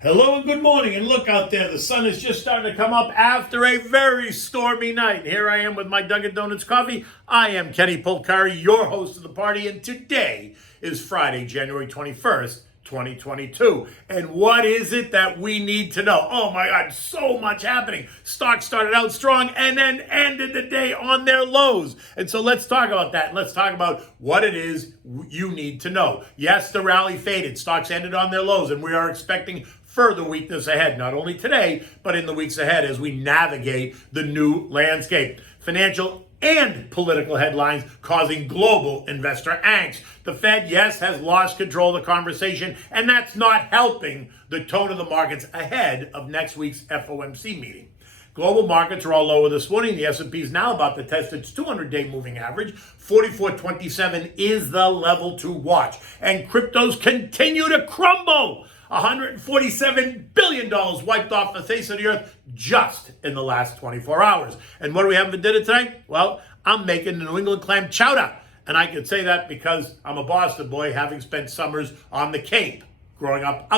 Hello and good morning, and look out there, the sun is just starting to come up after a very stormy night. Here I am with my Dunkin' Donuts coffee. I am Kenny Polcari, your host of the party, and today is Friday, January 21st, 2022. And what is it that we need to know? Oh my God, so much happening. Stocks started out strong and then ended the day on their lows. And so let's talk about that. And let's talk about what it is you need to know. Yes, the rally faded. Stocks ended on their lows, and we are expecting further weakness ahead, not only today, but in the weeks ahead as we navigate the new landscape. Financial and political headlines causing global investor angst. The Fed, yes, has lost control of the conversation, and that's not helping the tone of the markets ahead of next week's FOMC meeting. Global markets are all lower this morning. The S&P is now about to test its 200-day moving average. 44.27 is the level to watch. And cryptos continue to crumble. $147 billion wiped off the face of the earth just in the last 24 hours. And what do we have for dinner tonight? Well, I'm making the New England Clam Chowda. And I can say that because I'm a Boston boy, having spent summers on the Cape, growing up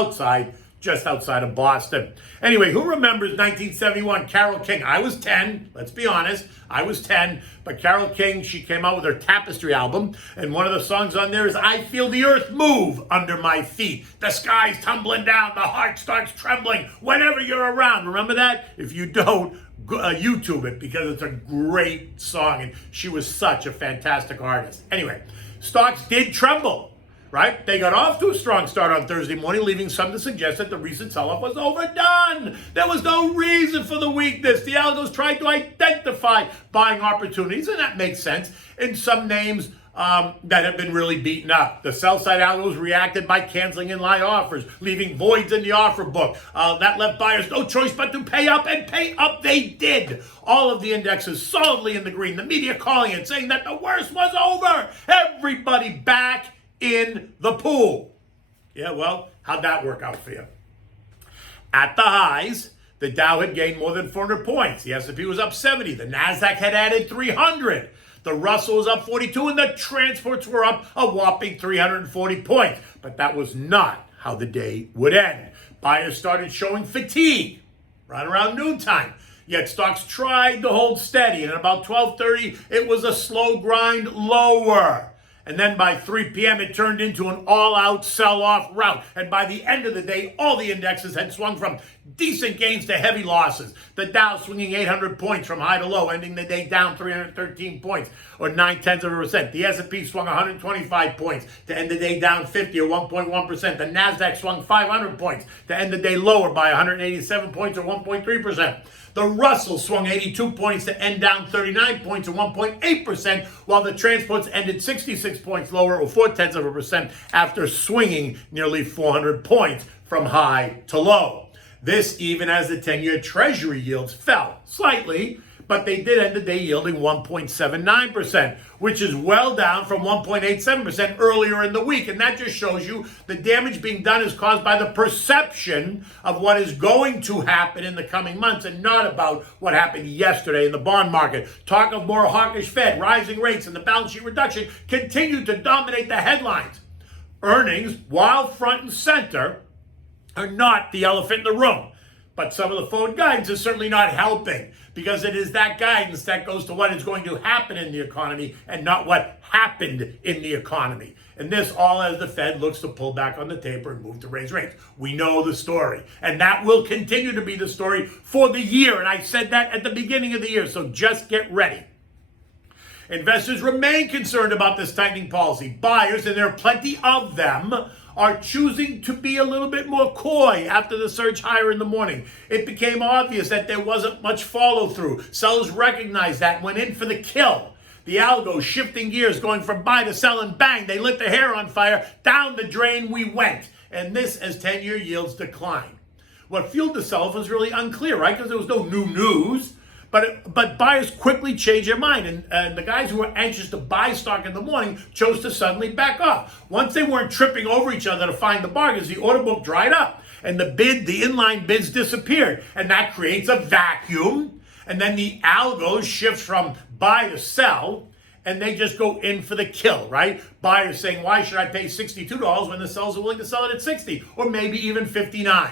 just outside of Boston. Anyway, who remembers 1971, Carole King? I was 10, let's be honest. I was 10, but Carole King, she came out with her Tapestry album, and one of the songs on there is, I feel the earth move under my feet. The sky's tumbling down, the heart starts trembling whenever you're around. Remember that? If you don't, YouTube it, because it's a great song, and she was such a fantastic artist. Anyway, stocks did tremble. Right? They got off to a strong start on Thursday morning, leaving some to suggest that the recent sell-off was overdone. There was no reason for the weakness. The algos tried to identify buying opportunities, and that makes sense, in some names that have been really beaten up. The sell-side algos reacted by canceling in-line offers, leaving voids in the offer book. That left buyers no choice but to pay up, and pay up they did. All of the indexes solidly in the green. The media calling it, saying that the worst was over. Everybody back in the pool. Yeah, well, how'd that work out for you? At the highs, the Dow had gained more than 400 points. The S&P was up 70. The NASDAQ had added 300. The Russell was up 42, and the transports were up a whopping 340 points. But that was not how the day would end. Buyers started showing fatigue right around noontime. Yet stocks tried to hold steady, and at about 12:30, it was a slow grind lower. And then by 3 p.m., it turned into an all-out sell-off rout. And by the end of the day, all the indexes had swung from decent gains to heavy losses. The Dow swinging 800 points from high to low, ending the day down 313 points, or 0.9%. The S&P swung 125 points to end the day down 50, or 1.1%. The NASDAQ swung 500 points to end the day lower by 187 points, or 1.3%. The Russell swung 82 points to end down 39 points, or 1.8%, while the transports ended 66 points lower, or 0.4%, after swinging nearly 400 points from high to low. This even as the 10-year Treasury yields fell slightly, but they did end the day yielding 1.79%, which is well down from 1.87% earlier in the week. And that just shows you the damage being done is caused by the perception of what is going to happen in the coming months, and not about what happened yesterday in the bond market. Talk of more hawkish Fed, rising rates, and the balance sheet reduction continue to dominate the headlines. Earnings, while front and center, are not the elephant in the room. But some of the forward guidance is certainly not helping, because it is that guidance that goes to what is going to happen in the economy and not what happened in the economy. And this all as the Fed looks to pull back on the taper and move to raise rates. We know the story, and that will continue to be the story for the year. And I said that at the beginning of the year, so just get ready. Investors remain concerned about this tightening policy. Buyers, and there are plenty of them, are choosing to be a little bit more coy after the surge higher in the morning. It became obvious that there wasn't much follow through. Sellers recognized that and went in for the kill. The algos shifting gears, going from buy to sell, and bang, they lit the hair on fire. Down the drain we went. And this as 10-year yields declined. What fueled the sell-off was really unclear, right? Because there was no new news. But buyers quickly changed their mind, and the guys who were anxious to buy stock in the morning chose to suddenly back off. Once they weren't tripping over each other to find the bargains, the order book dried up, and the inline bids disappeared, and that creates a vacuum. And then the algos shift from buy to sell, and they just go in for the kill, right? Buyers saying, why should I pay $62 when the sellers are willing to sell it at $60, or maybe even $59?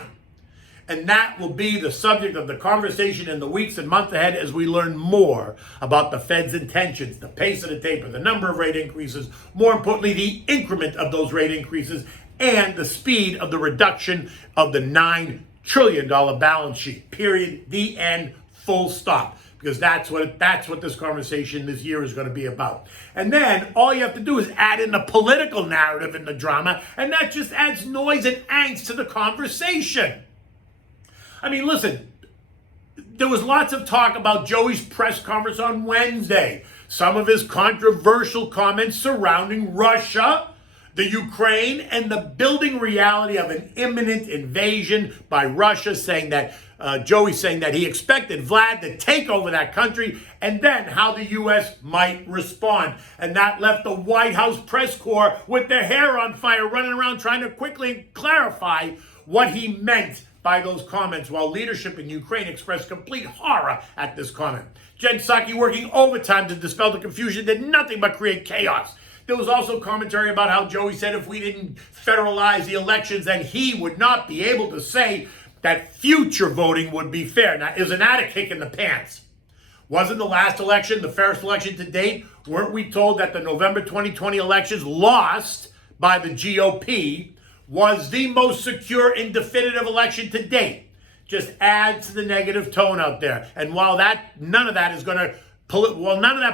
And that will be the subject of the conversation in the weeks and months ahead as we learn more about the Fed's intentions, the pace of the taper, the number of rate increases, more importantly, the increment of those rate increases, and the speed of the reduction of the $9 trillion balance sheet. Period. The end. Full stop. Because that's what this conversation this year is going to be about. And then all you have to do is add in the political narrative and the drama, and that just adds noise and angst to the conversation. I mean, listen, there was lots of talk about Joey's press conference on Wednesday. Some of his controversial comments surrounding Russia, the Ukraine, and the building reality of an imminent invasion by Russia, saying that Joey saying that he expected Vlad to take over that country, and then how the U.S. might respond. And that left the White House press corps with their hair on fire, running around trying to quickly clarify what he meant by those comments, while leadership in Ukraine expressed complete horror at this comment. Jen Psaki, working overtime to dispel the confusion, did nothing but create chaos. There was also commentary about how Joey said if we didn't federalize the elections, then he would not be able to say that future voting would be fair. Now, isn't that a kick in the pants? Wasn't the last election the fairest election to date? Weren't we told that the November 2020 elections lost by the GOP was the most secure and definitive election to date? Just adds to the negative tone out there. And while none of that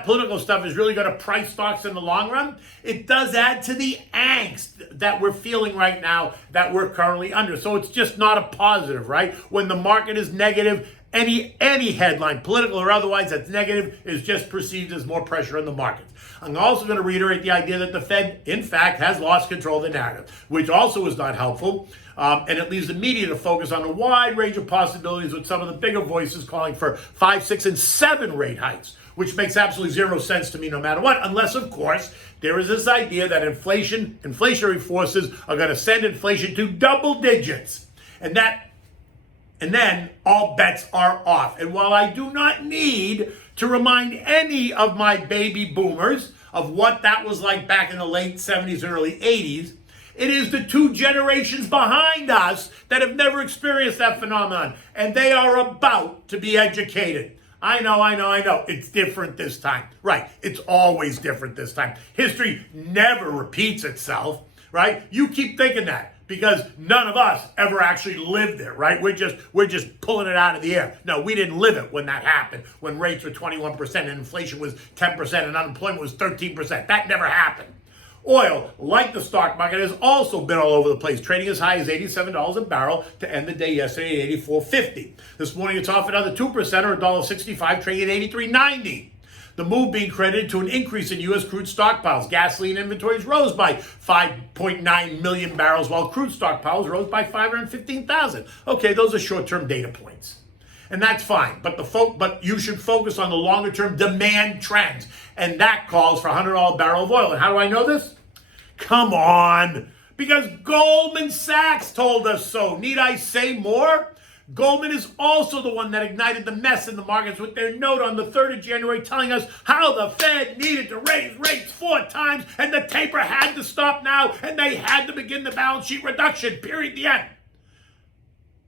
political stuff is really going to price stocks in the long run, it does add to the angst that we're feeling right now that we're currently under. So it's just not a positive, right? When the market is negative, any headline, political or otherwise, that's negative is just perceived as more pressure on the markets. I'm also going to reiterate the idea that the Fed, in fact, has lost control of the narrative, which also is not helpful. And it leaves the media to focus on a wide range of possibilities, with some of the bigger voices calling for 5, 6, and 7 rate hikes, which makes absolutely zero sense to me no matter what, unless, of course, there is this idea that inflationary forces are going to send inflation to double digits. And then all bets are off. And while I do not need to remind any of my baby boomers of what that was like back in the late 70s and early 80s, it is the 2 generations behind us that have never experienced that phenomenon, and they are about to be educated. I know. It's different this time. Right. It's always different this time. History never repeats itself, right? You keep thinking that because none of us ever actually lived it, right? We're just pulling it out of the air. No, we didn't live it when that happened, when rates were 21% and inflation was 10% and unemployment was 13%. That never happened. Oil, like the stock market, has also been all over the place, trading as high as $87 a barrel to end the day yesterday at $84.50. This morning it's off another 2% or $1.65, trading at $83.90. The move being credited to an increase in U.S. crude stockpiles. Gasoline inventories rose by 5.9 million barrels, while crude stockpiles rose by 515,000. Okay, those are short-term data points. And that's fine, but you should focus on the longer-term demand trends, and that calls for $100 a barrel of oil. And how do I know this? Come on, because Goldman Sachs told us so. Need I say more? Goldman is also the one that ignited the mess in the markets with their note on the 3rd of January telling us how the Fed needed to raise rates 4 times and the taper had to stop now and they had to begin the balance sheet reduction, period, the end.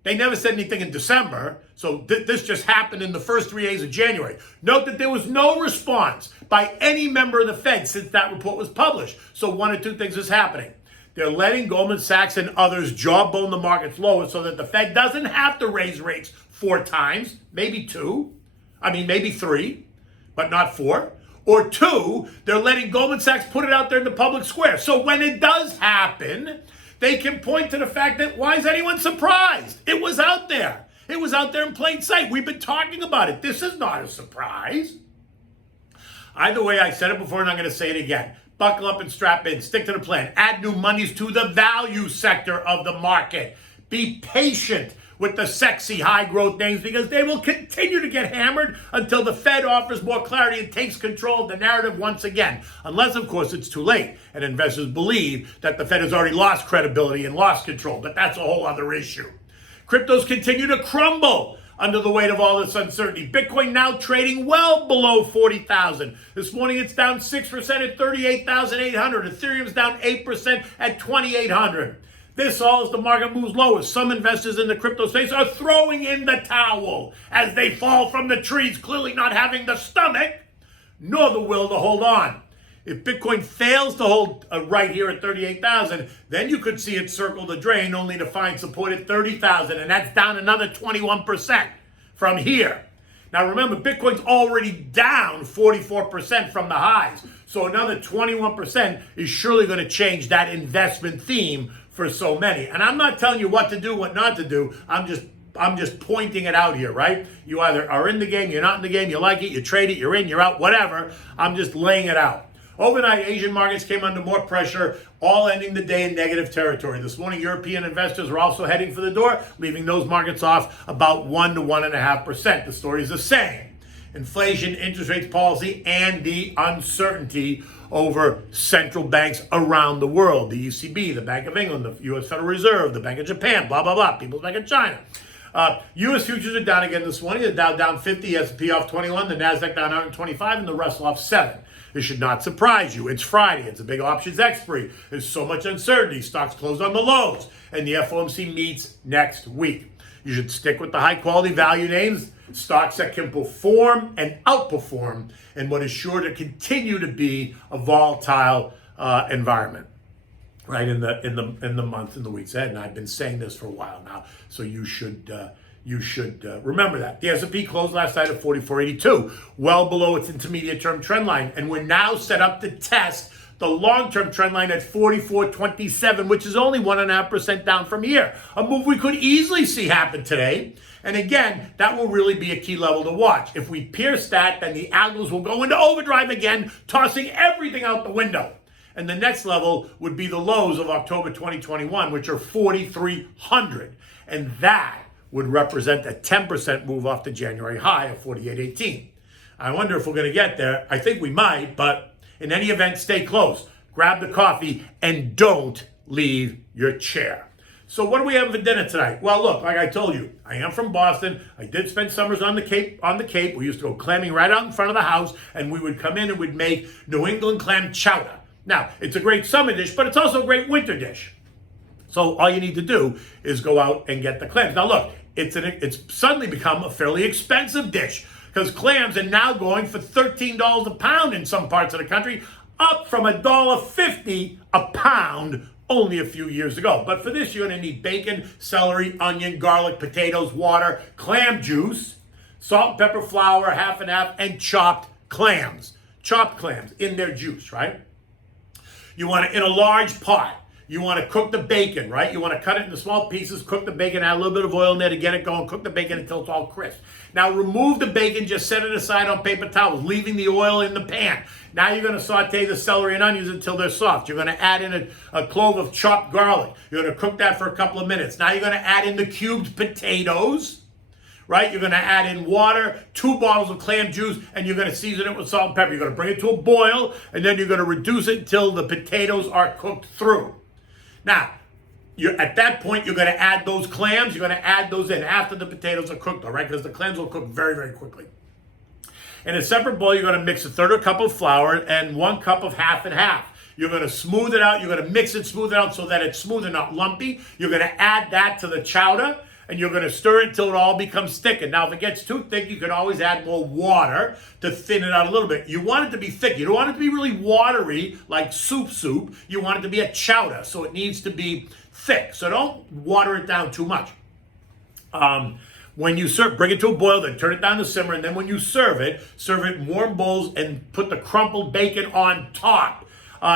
They never said anything in December, so this just happened in the first 3 days of January. Note that there was no response by any member of the Fed since that report was published. So one of 2 things is happening. They're letting Goldman Sachs and others jawbone the markets lower so that the Fed doesn't have to raise rates 4 times, maybe 2, maybe 3, but not 4. Or 2, they're letting Goldman Sachs put it out there in the public square. So when it does happen, they can point to the fact that why is anyone surprised? It was out there. It was out there in plain sight. We've been talking about it. This is not a surprise. Either way, I said it before and I'm going to say it again. Buckle up and strap in. Stick to the plan. Add new monies to the value sector of the market. Be patient with the sexy high growth names because they will continue to get hammered until the Fed offers more clarity and takes control of the narrative once again. Unless, of course, it's too late and investors believe that the Fed has already lost credibility and lost control. But that's a whole other issue. Cryptos continue to crumble under the weight of all this uncertainty. Bitcoin now trading well below 40,000. This morning it's down 6% at 38,800. Ethereum's down 8% at 2,800. This all as the market moves lower. Some investors in the crypto space are throwing in the towel as they fall from the trees, clearly not having the stomach nor the will to hold on. If Bitcoin fails to hold right here at 38,000, then you could see it circle the drain only to find support at 30,000, and that's down another 21% from here. Now remember, Bitcoin's already down 44% from the highs, so another 21% is surely going to change that investment theme for so many. And I'm not telling you what to do, what not to do. I'm just pointing it out here, right? You either are in the game, you're not in the game, you like it, you trade it, you're in, you're out, whatever. I'm just laying it out. Overnight, Asian markets came under more pressure, all ending the day in negative territory. This morning, European investors are also heading for the door, leaving those markets off about 1 to 1.5%. The story is the same. Inflation, interest rates policy, and the uncertainty over central banks around the world. The ECB, the Bank of England, the U.S. Federal Reserve, the Bank of Japan, blah, blah, blah, People's Bank of China. U.S. futures are down again this morning. The Dow down 50, S&P off 21, the NASDAQ down 125, and the Russell off 7. This should not surprise you. It's Friday. It's a big options expiry. There's so much uncertainty. Stocks close on the lows, and the FOMC meets next week. You should stick with the high-quality value names, stocks that can perform and outperform in what is sure to continue to be a volatile environment, right, in the months and the weeks ahead. And I've been saying this for a while now, so you should remember that. The S&P closed last night at 4482, well below its intermediate-term trend line, and we're now set up to test the long-term trend line at 4427, which is only 1.5% down from here. A move we could easily see happen today. And again, that will really be a key level to watch. If we pierce that, then the algos will go into overdrive again, tossing everything out the window. And the next level would be the lows of October 2021, which are 4,300. And that would represent a 10% move off the January high of 4818. I wonder if we're going to get there. I think we might, but in any event, stay close. Grab the coffee and don't leave your chair. So what do we have for dinner tonight? Well, look, like I told you, I am from Boston. I did spend summers on the Cape. We used to go clamming right out in front of the house, and we would come in and we'd make New England Clam Chowda. Now, it's a great summer dish, but it's also a great winter dish. So all you need to do is go out and get the clams. Now look, it's suddenly become a fairly expensive dish because clams are now going for $13 a pound in some parts of the country, up from $1.50 a pound only a few years ago. But for this, you're going to need bacon, celery, onion, garlic, potatoes, water, clam juice, salt and pepper flour, half and half, and chopped clams in their juice, right? You want it in a large pot. You want to cook the bacon, right? You want to cut it into small pieces, cook the bacon, add a little bit of oil in there to get it going, cook the bacon until it's all crisp. Now remove the bacon, just set it aside on paper towels, leaving the oil in the pan. Now you're going to saute the celery and onions until they're soft. You're going to add in a clove of chopped garlic. You're going to cook that for a couple of minutes. Now you're going to add in the cubed potatoes, right? You're going to add in water, 2 bottles of clam juice, and you're going to season it with salt and pepper. You're going to bring it to a boil, and then you're going to reduce it until the potatoes are cooked through. Now, at that point, you're going to add those clams. You're going to add those in after the potatoes are cooked, all right? Because the clams will cook very, very quickly. In a separate bowl, you're going to mix 1/3 cup of flour and 1 cup of half and half. You're going to smooth it out. You're going to mix it, smooth it out so that it's smooth and not lumpy. You're going to add that to the chowder, and you're going to stir it until it all becomes thick. And now, if it gets too thick, you can always add more water to thin it out a little bit. You want it to be thick. You don't want it to be really watery, like soup. You want it to be a chowder, so it needs to be thick. So don't water it down too much. When you serve, bring it to a boil, then turn it down to simmer, and then when you serve it in warm bowls and put the crumpled bacon on top.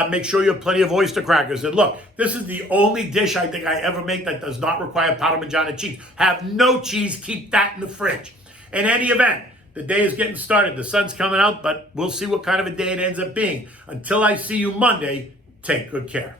Make sure you have plenty of oyster crackers. And look, this is the only dish I think I ever make that does not require Parmesan cheese. Have no cheese, keep that in the fridge. In any event, the day is getting started. The sun's coming out, but we'll see what kind of a day it ends up being. Until I see you Monday, take good care.